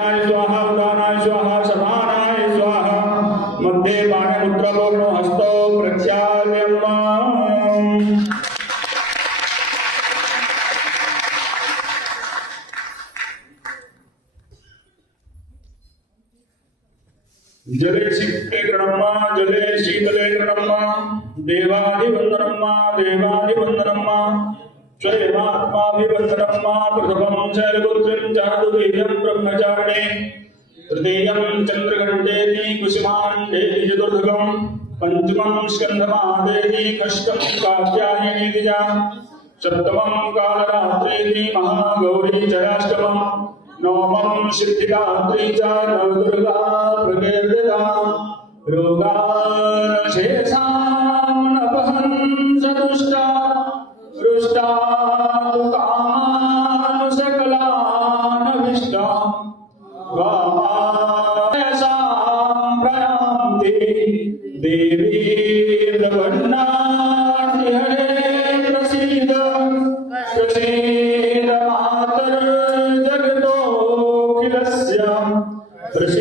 स्वाहा उदानाय स्वाहा समानाय स्वाहा मध्ये पाणिमुद्रपूर्णो हस्तो प्रक्षाल्यम् जले शीतले प्रणम्मा जले शीतले प्रणम्मा देवादिवन्दनम्मा देवादिवन्दनम्मा स्वयमात्माभिवन्दनम्मा प्रथमं शैलपुत्रं चारुवेदं ब्रह्मचारिणे तृतीयं चन्द्रघण्टेति कुसुमाण्डेति चतुर्थकं पञ्चमं स्कन्धमादेति षष्ठं कात्यायनेति च सप्तमं कालरात्रेति महागौरी च अष्टमं नवमं सिद्धिदात्री च नवदुर्गा प्रकीर्तिता रोगानशेषां नपहंस दुष्टा रुष्टा तु कामान् सकलानभीष्टा वामायसां प्रयान्ति देवी प्रपन्नाति हरे प्रसीद प्रसीद मातर्जगतोऽखिलस्य प्रसीद